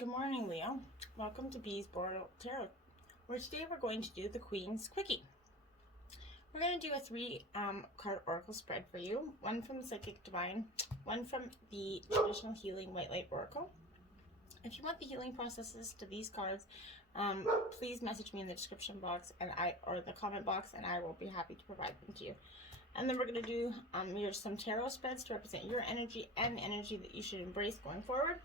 Good morning, Leo. Welcome to Bee's Boreal Tarot, where today we're going to do the Queen's Quickie. We're going to do a 3-card oracle spread for you. One from the Psychic Divine, one from the Traditional Healing White Light Oracle. If you want the healing processes to these cards, please message me in the description box or the comment box, and I will be happy to provide them to you. And then we're going to do some tarot spreads to represent your energy and the energy that you should embrace going forward.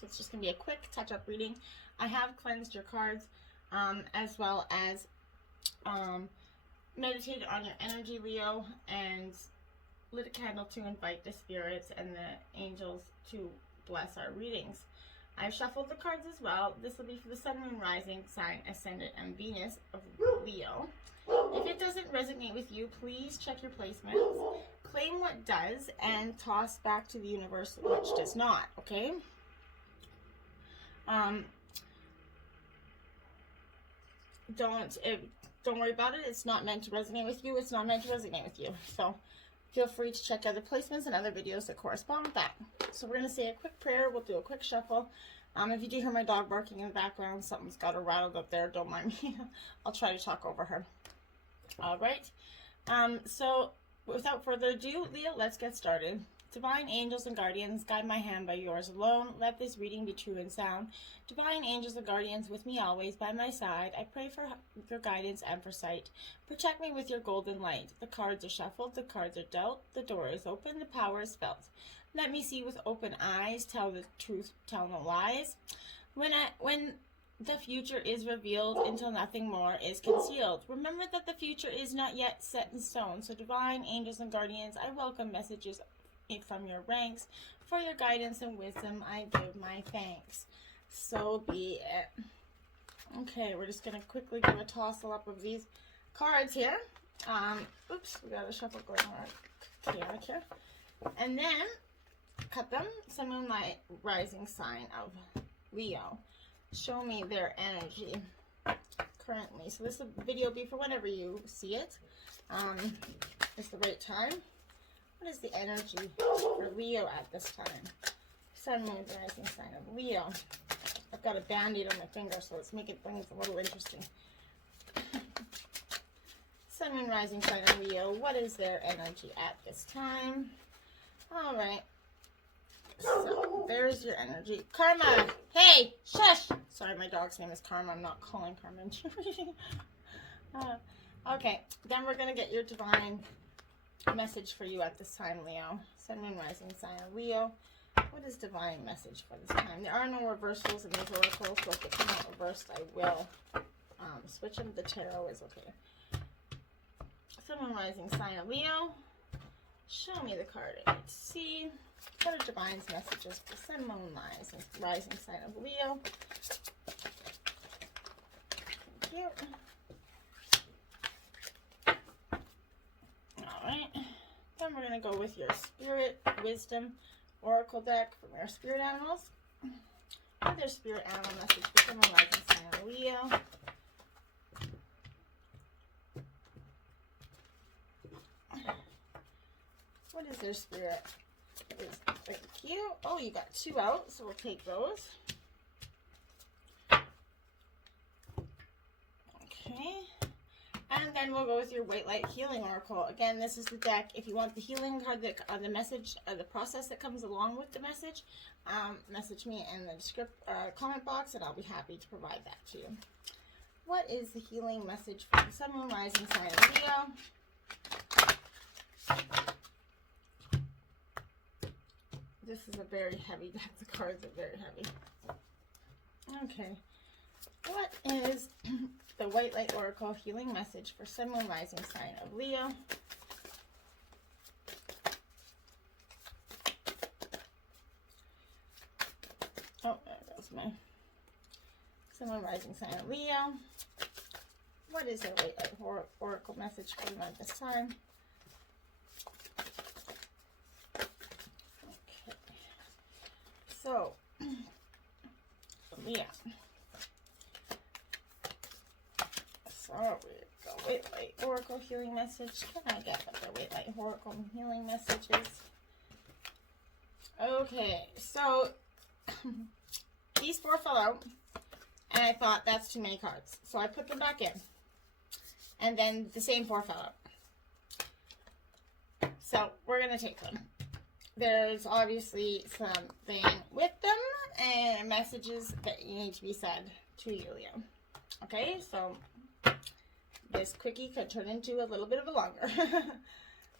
So it's just going to be a quick touch-up reading. I have cleansed your cards as well as meditated on your energy, Leo, and lit a candle to invite the spirits and the angels to bless our readings. I've shuffled the cards as well. This will be for the Sun, Moon, Rising, Sign, Ascendant, and Venus of Leo. If it doesn't resonate with you, please check your placements. Claim what does and toss back to the universe which does not, okay? Don't worry about it. It's not meant to resonate with you. It's not meant to resonate with you. So feel free to check other placements and other videos that correspond with that. So we're going to say a quick prayer. We'll do a quick shuffle. If you do hear my dog barking in the background, something's got her rattled up there. Don't mind me. I'll try to talk over her. All right. So without further ado, Leo, let's get started. Divine angels and guardians, guide my hand by yours alone. Let this reading be true and sound. Divine angels and guardians, with me always by my side. I pray for your guidance and for sight. Protect me with your golden light. The cards are shuffled, the cards are dealt, the door is open, the power is felt. Let me see with open eyes, tell the truth, tell no lies. When the future is revealed until nothing more is concealed. Remember that the future is not yet set in stone. So divine angels and guardians, I welcome messages from your ranks. For your guidance and wisdom, I give my thanks. So be it. Okay, we're just going to quickly do a tossle up of these cards here. Oops, we got a shuffle going on chaotic here. And then cut them. Sun, Moon, Rising sign of Leo. Show me their energy currently. So this video will be for whenever you see it. It's the right time. What is the energy for Leo at this time? Sun, Moon, Rising sign of Leo. I've got a band-aid on my finger, so let's make it things a little interesting. Sun, Moon, Rising sign of Leo. What is their energy at this time? All right. So there's your energy. Karma! Hey! Shush! Sorry, my dog's name is Karma. I'm not calling Karma. Okay, then we're going to get your divine message for you at this time, Leo. Sun, Moon, Rising sign of Leo. What is divine message for this time? There are no reversals in these oracles, so if they come out reversed, I will switch them. The tarot is okay. Sun, Moon, Rising sign of Leo. Show me the card I need to see. What are divine's messages for Sun, Moon, Rising sign of Leo? Thank you. Alright. Then we're going to go with your Spirit Wisdom Oracle deck from your spirit animals. What is their spirit animal message for Sun, Moon, Rising sign of Leo? What is their spirit? Thank you. Oh, you got 2 out, so we'll take those. Okay. And then we'll go with your White Light Healing Oracle. Again, this is the deck. If you want the healing card, the message, the process that comes along with the message, message me in the comment box, and I'll be happy to provide that to you. What is the healing message for the Sun, Moon, Rising sign of Leo? This is a very heavy deck. The cards are very heavy. Okay. What is the White Light Oracle healing message for Sun, Moon, Rising sign of Leo? Oh, there goes my Sun, Moon, Rising sign of Leo. What is the White Light Oracle message for them at this time? So, yeah. So, the White Light Oracle healing message. Can I get what the White Light Oracle healing message is? Okay, so these 4 fell out, and I thought that's too many cards. So I put them back in. And then the same 4 fell out. So we're going to take them. There's obviously something with them and messages that you need to be said to you, Leo. Okay, so this quickie could turn into a little bit of a longer.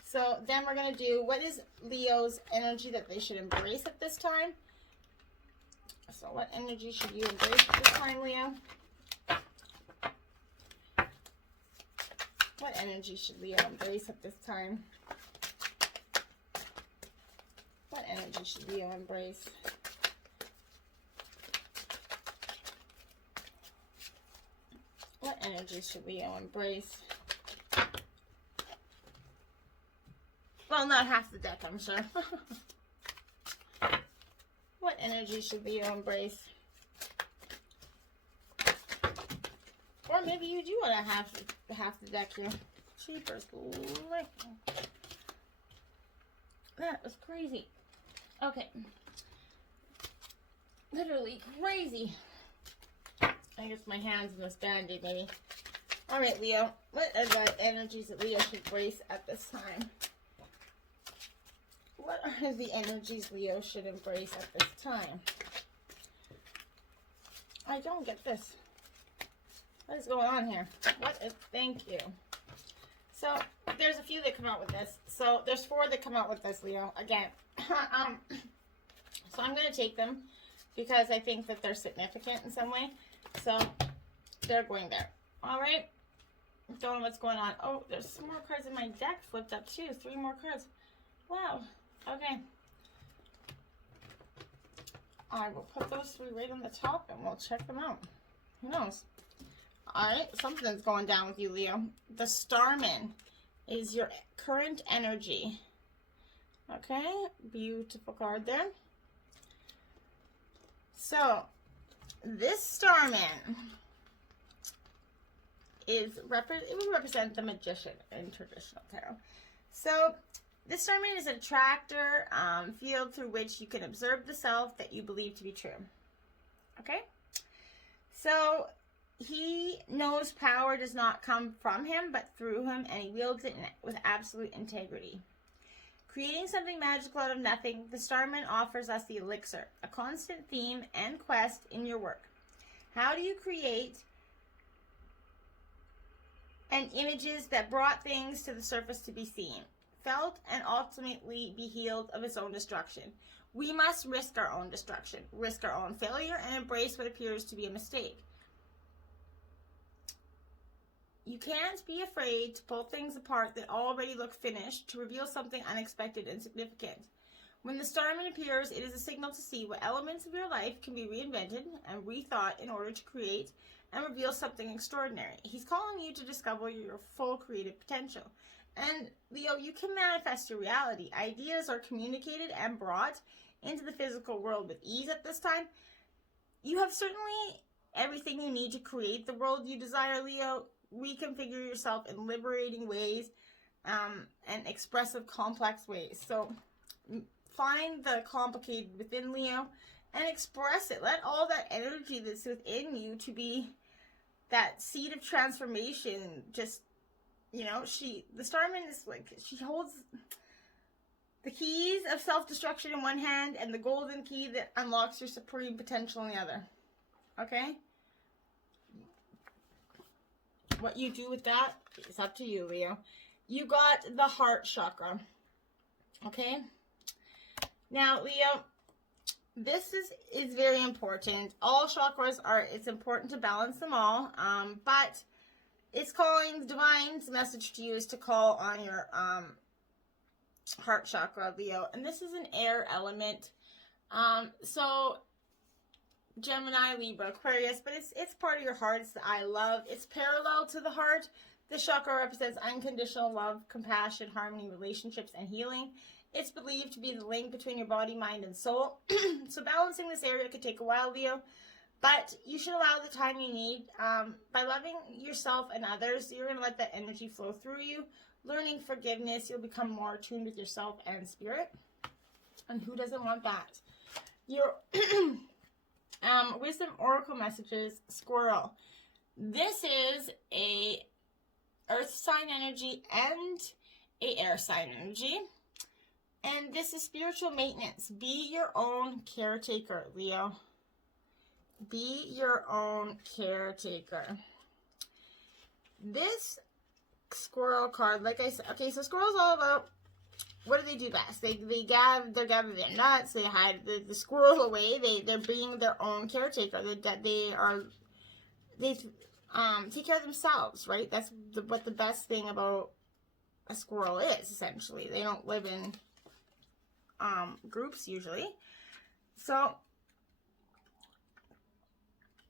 So then we're going to do, what is Leo's energy that they should embrace at this time? So what energy should you embrace at this time, Leo? What energy should Leo embrace at this time? What energy should Leo embrace? What energy should Leo embrace? Well, not half the deck, I'm sure. What energy should Leo embrace? Or maybe you do want to half the deck here. Cheapers. That was crazy. Okay. Literally crazy. I guess my hands in this band-aid, maybe. Alright, Leo. What are the energies that Leo should embrace at this time? What are the energies Leo should embrace at this time? I don't get this. What is going on here? Thank you. So, there's a few that come out with this. So, there's 4 that come out with this, Leo. Again. So, I'm going to take them because I think that they're significant in some way. So, they're going there. Alright? Don't know what's going on. Oh, there's some more cards in my deck flipped up too. 3 more cards. Wow. Okay. I will put those 3 right on the top and we'll check them out. Who knows? Alright, something's going down with you, Leo. The Starman is your current energy. Okay, beautiful card there. So, this Starman it would represent the Magician in traditional tarot. So, this Starman is an attractor field through which you can observe the self that you believe to be true. Okay? So, he knows power does not come from him, but through him, and he wields it with absolute integrity. Creating something magical out of nothing, the Starman offers us the elixir, a constant theme and quest in your work. How do you create images that brought things to the surface to be seen, felt, and ultimately be healed of its own destruction? We must risk our own destruction, risk our own failure, and embrace what appears to be a mistake. You can't be afraid to pull things apart that already look finished to reveal something unexpected and significant. When the Starman appears, it is a signal to see what elements of your life can be reinvented and rethought in order to create and reveal something extraordinary. He's calling you to discover your full creative potential. And, Leo, you can manifest your reality. Ideas are communicated and brought into the physical world with ease at this time. You have certainly everything you need to create the world you desire, Leo. Reconfigure yourself in liberating ways and expressive, complex ways. So find the complicated within, Leo, and express it. Let all that energy that's within you to be that seed of transformation. Just, you know, the Starman is like, she holds the keys of self-destruction in one hand and the golden key that unlocks your supreme potential in the other. Okay? What you do with that is up to you, Leo. You got the heart chakra. Okay? Now, Leo, this is very important. All chakras it's important to balance them all. But it's calling, the divine's message to you is to call on your heart chakra, Leo. And this is an air element. So Gemini, Libra, Aquarius, but it's part of your heart. It's the I love. It's parallel to the heart. This chakra represents unconditional love, compassion, harmony, relationships, and healing. It's believed to be the link between your body, mind, and soul. So balancing this area could take a while, Leo, but you should allow the time you need. By loving yourself and others, you're going to let that energy flow through you. Learning forgiveness, you'll become more attuned with yourself and spirit. And who doesn't want that? Wisdom Oracle messages, squirrel. This is a earth sign energy and a air sign energy. And this is spiritual maintenance. Be your own caretaker, Leo. Be your own caretaker. This squirrel card, like I said, okay, so squirrel's all about, what do they do best? They gather their nuts, they hide the squirrel away, they're being their own caretaker. They take care of themselves, right? That's what the best thing about a squirrel is, essentially. They don't live in groups usually. So,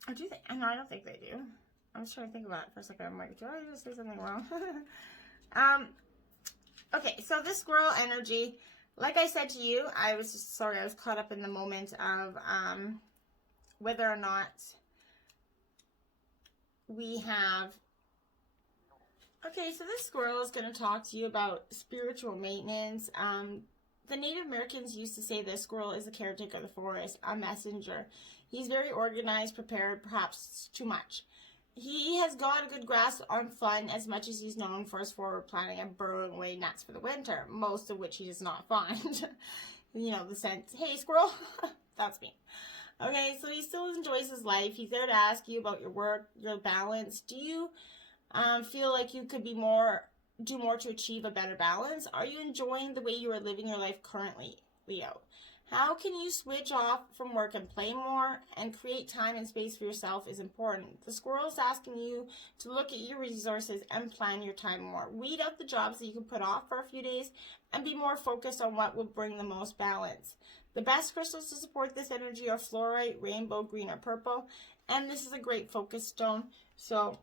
I do think, no, I don't think they do. I was trying to think about it for a second. I'm like, did I just say something wrong? Okay, so this squirrel energy, like I said to you, I was caught up in the moment of whether or not we have. Okay, so this squirrel is going to talk to you about spiritual maintenance. The Native Americans used to say this squirrel is the caretaker of the forest, a messenger. He's very organized, prepared, perhaps too much. He has got a good grasp on fun as much as he's known for his forward planning and burrowing away nuts for the winter, most of which he does not find. You know, the sense, hey, squirrel, that's me. Okay, so he still enjoys his life. He's there to ask you about your work, your balance. Do you feel like you could do more to achieve a better balance? Are you enjoying the way you are living your life currently, Leo? How can you switch off from work and play more and create time and space for yourself is important. The squirrel is asking you to look at your resources and plan your time more. Weed out the jobs that you can put off for a few days and be more focused on what will bring the most balance. The best crystals to support this energy are fluorite, rainbow, green, or purple. And this is a great focus stone. So,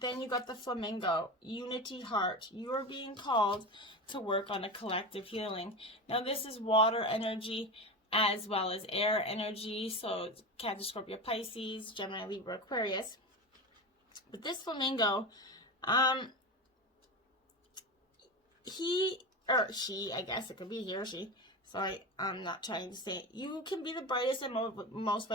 then you got the flamingo, unity heart. You are being called to work on a collective healing. Now this is water energy as well as air energy. So Cancer, Scorpio, Pisces, Gemini, Libra, Aquarius. But this flamingo, he or she, I guess it could be he or she. Sorry, I'm not trying to say it. You can be the brightest and most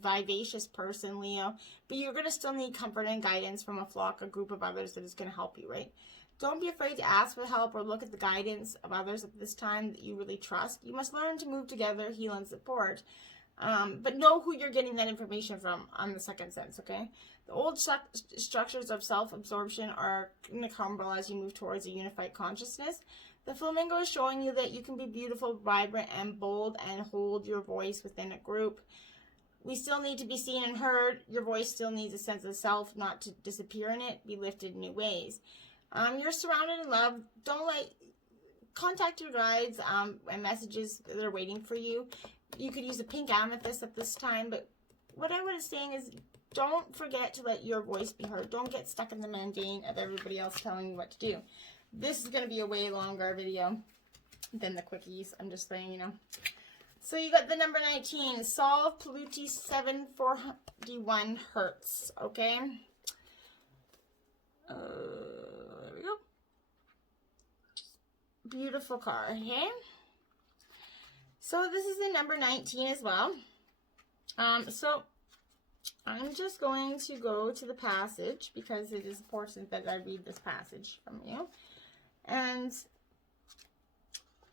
vivacious person, Leo, but you're going to still need comfort and guidance from a flock, a group of others that is going to help you, right? Don't be afraid to ask for help or look at the guidance of others at this time that you really trust. You must learn to move together, heal, and support. But know who you're getting that information from on the second sense, okay? The old structures of self-absorption are going to crumble as you move towards a unified consciousness. The flamingo is showing you that you can be beautiful, vibrant, and bold and hold your voice within a group. We still need to be seen and heard. Your voice still needs a sense of self, not to disappear in it, be lifted in new ways. You're surrounded in love. Contact your guides and messages that are waiting for you. You could use a pink amethyst at this time, but what I was saying is don't forget to let your voice be heard. Don't get stuck in the mundane of everybody else telling you what to do. This is going to be a way longer video than the quickies. I'm just saying, you know. So you got the number 19, Sol Polluti 741 Hertz, okay? There we go. Beautiful card, okay? So this is the number 19 as well. So I'm just going to go to the passage because it is important that I read this passage from you. And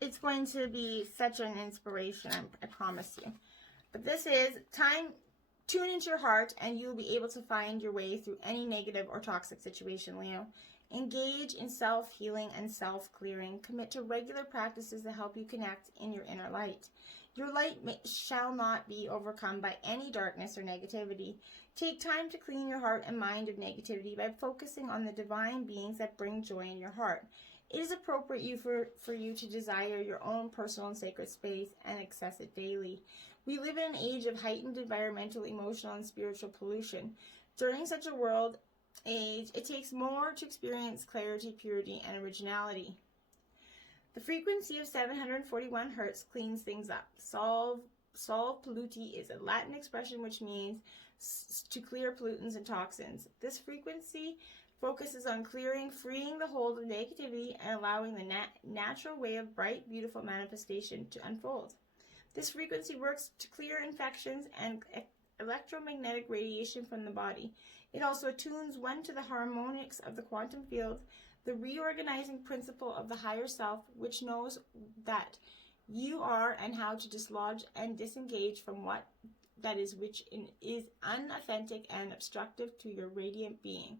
it's going to be such an inspiration, I promise you. But this is time. Tune into your heart and you'll be able to find your way through any negative or toxic situation, Leo. Engage in self-healing and self-clearing. Commit to regular practices that help you connect in your inner light. Your light shall not be overcome by any darkness or negativity. Take time to clean your heart and mind of negativity by focusing on the divine beings that bring joy in your heart. It is appropriate for you to desire your own personal and sacred space and access it daily. We live in an age of heightened environmental, emotional, and spiritual pollution. During such a world age, it takes more to experience clarity, purity, and originality. The frequency of 741 Hertz cleans things up. Sol Polluti is a Latin expression which means to clear pollutants and toxins. This frequency focuses on clearing, freeing the hold of negativity, and allowing the natural way of bright, beautiful manifestation to unfold. This frequency works to clear infections and electromagnetic radiation from the body. It also attunes one to the harmonics of the quantum field, the reorganizing principle of the higher self, which knows that you are and how to dislodge and disengage from what that is which is unauthentic and obstructive to your radiant being.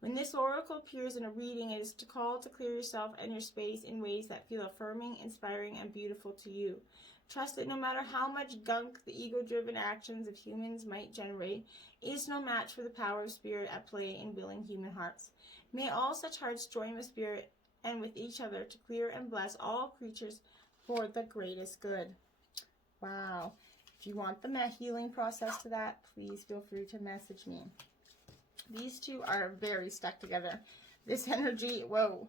When this oracle appears in a reading, it is to call to clear yourself and your space in ways that feel affirming, inspiring, and beautiful to you. Trust that no matter how much gunk the ego-driven actions of humans might generate, it is no match for the power of spirit at play in willing human hearts. May all such hearts join with spirit and with each other to clear and bless all creatures for the greatest good. Wow. If you want the healing process to that, please feel free to message me. These two are very stuck together. This energy, whoa,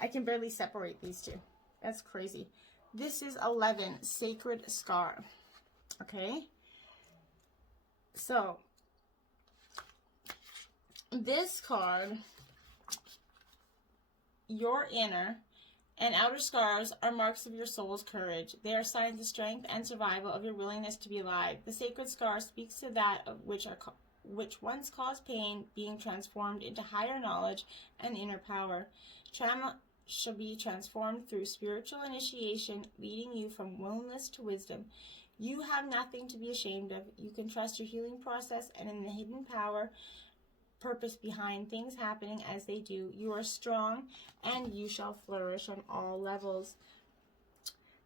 I can barely separate these two. That's crazy. This is 11, Sacred Scar. Okay? So, this card, your inner and outer scars are marks of your soul's courage. They are signs of strength and survival of your willingness to be alive. The sacred scar speaks to that of which once caused pain, being transformed into higher knowledge and inner power. Trauma shall be transformed through spiritual initiation, leading you from woundless to wisdom. You have nothing to be ashamed of. You can trust your healing process and in the hidden purpose behind things happening as they do. You are strong and you shall flourish on all levels.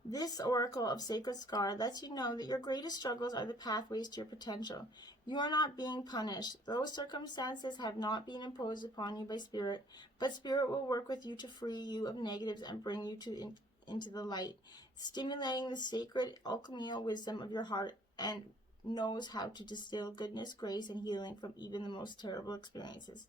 This oracle of Sacred Scar lets you know that your greatest struggles are the pathways to your potential. You are not being punished. Those circumstances have not been imposed upon you by Spirit, but Spirit will work with you to free you of negatives and bring you into the light, stimulating the sacred alchemical wisdom of your heart, and knows how to distill goodness, grace, and healing from even the most terrible experiences.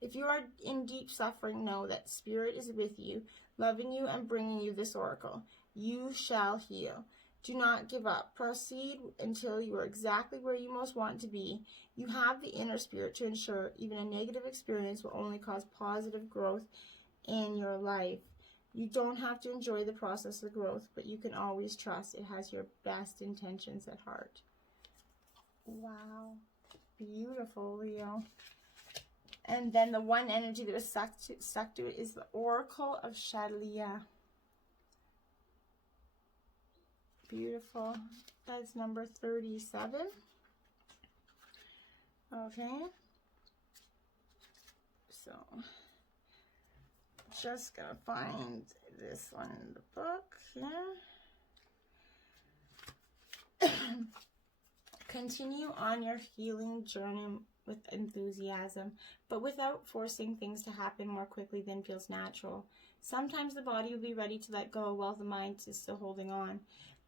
If you are in deep suffering, know that Spirit is with you, loving you and bringing you this oracle. You shall heal. Do not give up. Proceed until you are exactly where you most want to be. You have the inner spirit to ensure even a negative experience will only cause positive growth in your life. You don't have to enjoy the process of growth, but you can always trust it has your best intentions at heart. Wow. Beautiful, Leo. And then the one energy that was stuck to it is the Oracle of Shalia. Beautiful. That's number 37. Okay. So, just gonna find this one in the book here. Continue on your healing journey with enthusiasm, but without forcing things to happen more quickly than feels natural. Sometimes the body will be ready to let go while the mind is still holding on.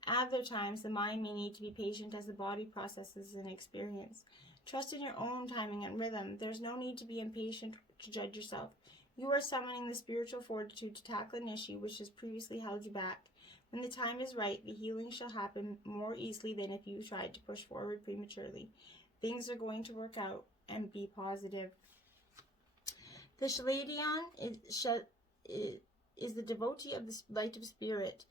Other times, the mind may need to be patient as the body processes an experience. Trust in your own timing and rhythm. There's no need to be impatient to judge yourself. You are summoning the spiritual fortitude to tackle an issue which has previously held you back. When the time is right, the healing shall happen more easily than if you tried to push forward prematurely. Things are going to work out, and be positive. The Shaladion is the devotee of the light of spirit.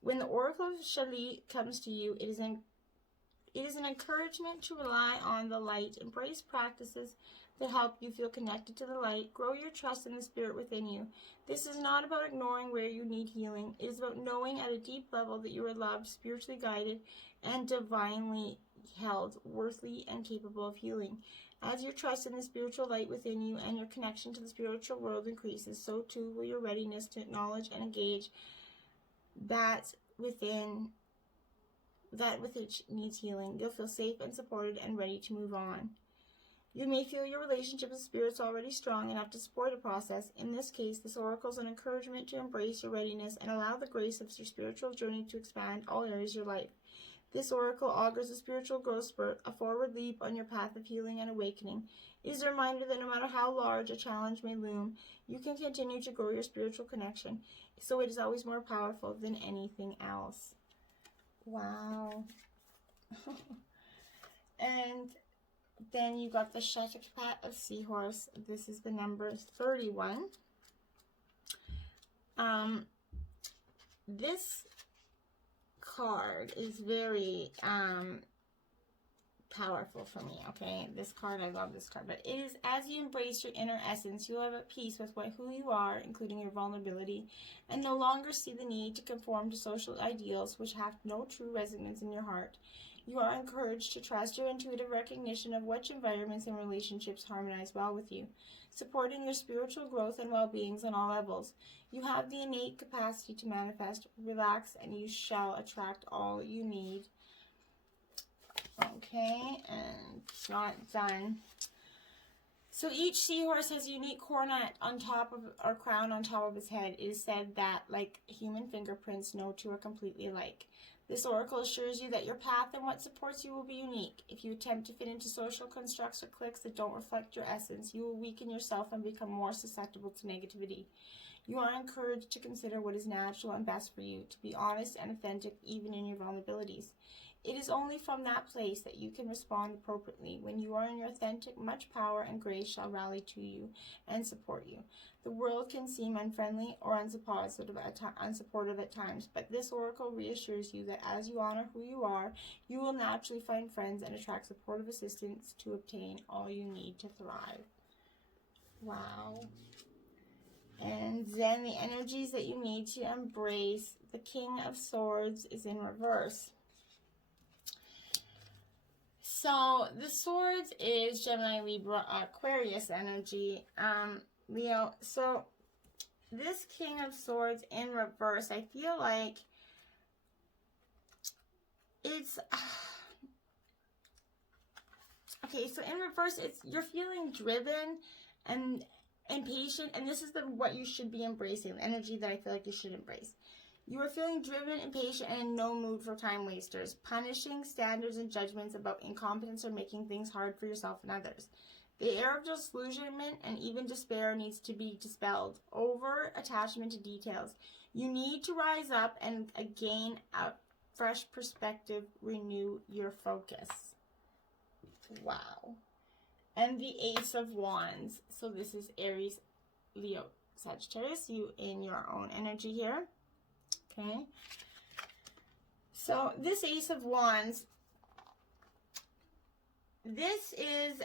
When the Oracle of Shali comes to you, it is an encouragement to rely on the light. Embrace practices that help you feel connected to the light. Grow your trust in the spirit within you. This is not about ignoring where you need healing. It is about knowing at a deep level that you are loved, spiritually guided, and divinely held, worthy and capable of healing. As your trust in the spiritual light within you and your connection to the spiritual world increases, so too will your readiness to acknowledge and engage that within which needs healing. You'll feel safe and supported and ready to move on. You may feel your relationship with spirits already strong enough to support a process. In this case, this oracle is an encouragement to embrace your readiness and allow the grace of your spiritual journey to expand all areas of your life. This oracle augurs a spiritual growth spurt, a forward leap on your path of healing and awakening. It is a reminder that no matter how large a challenge may loom, you can continue to grow your spiritual connection, so it is always more powerful than anything else. Wow. And then you got the Shatapat of Seahorse. This is the number 31. This card is very powerful for me, okay? This card, I love this card. But it is, as you embrace your inner essence, you will have at peace with who you are, including your vulnerability, and no longer see the need to conform to social ideals which have no true resonance in your heart. You are encouraged to trust your intuitive recognition of which environments and relationships harmonize well with you, supporting your spiritual growth and well-beings on all levels. You have the innate capacity to manifest, relax, and you shall attract all you need. Okay, and it's not done. So each seahorse has a unique coronet on top of, or crown on top of his head. It is said that, like human fingerprints, no two are completely alike. This oracle assures you that your path and what supports you will be unique. If you attempt to fit into social constructs or cliques that don't reflect your essence, you will weaken yourself and become more susceptible to negativity. You are encouraged to consider what is natural and best for you, to be honest and authentic even in your vulnerabilities. It is only from that place that you can respond appropriately. When you are in your authentic, much power and grace shall rally to you and support you. The world can seem unfriendly or unsupportive at times, but this oracle reassures you that as you honor who you are, you will naturally find friends and attract supportive assistance to obtain all you need to thrive. Wow. And then the energies that you need to embrace. The King of Swords is in reverse. So the Swords is Gemini, Libra, Aquarius energy. Leo. So this King of Swords in reverse, I feel like it's okay. So in reverse, it's you're feeling driven and impatient, and this is what you should be embracing. The energy that I feel like you should embrace. You are feeling driven, impatient, and in no mood for time wasters, punishing standards and judgments about incompetence or making things hard for yourself and others. The air of disillusionment and even despair needs to be dispelled. Over attachment to details. You need to rise up and gain a fresh perspective, renew your focus. Wow. And the Ace of Wands. So this is Aries, Leo, Sagittarius. You in your own energy here. Okay. So this Ace of Wands, this is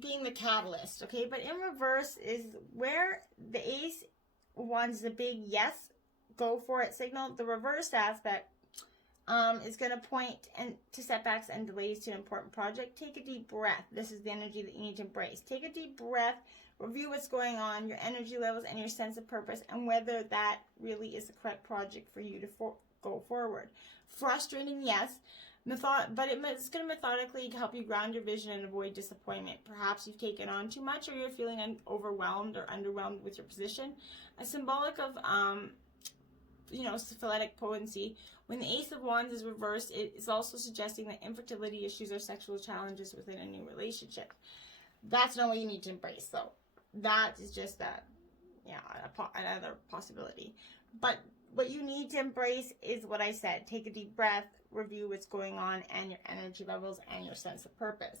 being the catalyst, okay? But in reverse is where the Ace of Wands is a big yes, go for it signal. The reverse aspect is going to point to setbacks and delays to an important project. Take a deep breath. This is the energy that you need to embrace. Take a deep breath. Review what's going on, your energy levels, and your sense of purpose, and whether that really is the correct project for you to go forward. Frustrating, yes, but it's going to methodically help you ground your vision and avoid disappointment. Perhaps you've taken on too much, or you're feeling overwhelmed or underwhelmed with your position. A symbolic of, syphilitic potency. When the Ace of Wands is reversed, it is also suggesting that infertility issues or sexual challenges within a new relationship. That's not what you need to embrace, though. That is just another possibility. But what you need to embrace is what I said. Take a deep breath, review what's going on, and your energy levels and your sense of purpose.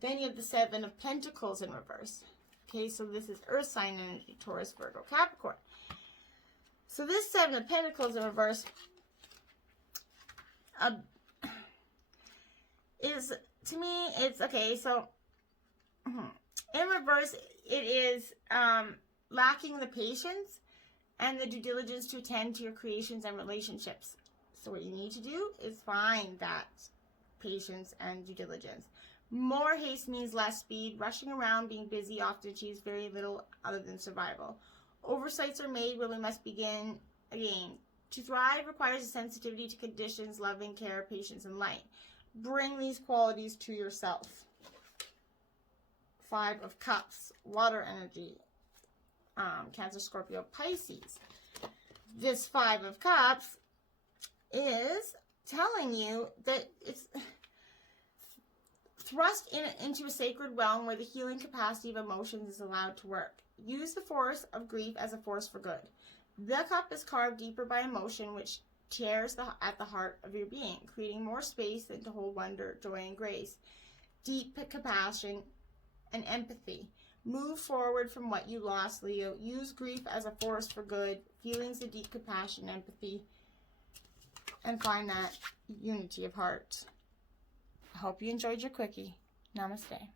Then you have the Seven of Pentacles in reverse. Okay, so this is Earth sign energy, Taurus, Virgo, Capricorn. So this Seven of Pentacles in reverse is, to me, it's, okay, so in reverse, it is lacking the patience and the due diligence to attend to your creations and relationships. So what you need to do is find that patience and due diligence. More haste means less speed. Rushing around, being busy often achieves very little other than survival. Oversights are made when we must begin again. To thrive requires a sensitivity to conditions, loving care, patience, and light. Bring these qualities to yourself. Five of Cups, water energy, Cancer, Scorpio, Pisces. This Five of Cups is telling you that it's thrust into a sacred realm where the healing capacity of emotions is allowed to work. Use the force of grief as a force for good. The cup is carved deeper by emotion, which tears at the heart of your being, creating more space than to hold wonder, joy, and grace. Deep compassion and empathy. Move forward from what you lost, Leo. Use grief as a force for good. Feelings of deep compassion, empathy. and find that unity of heart. I hope you enjoyed your quickie. Namaste.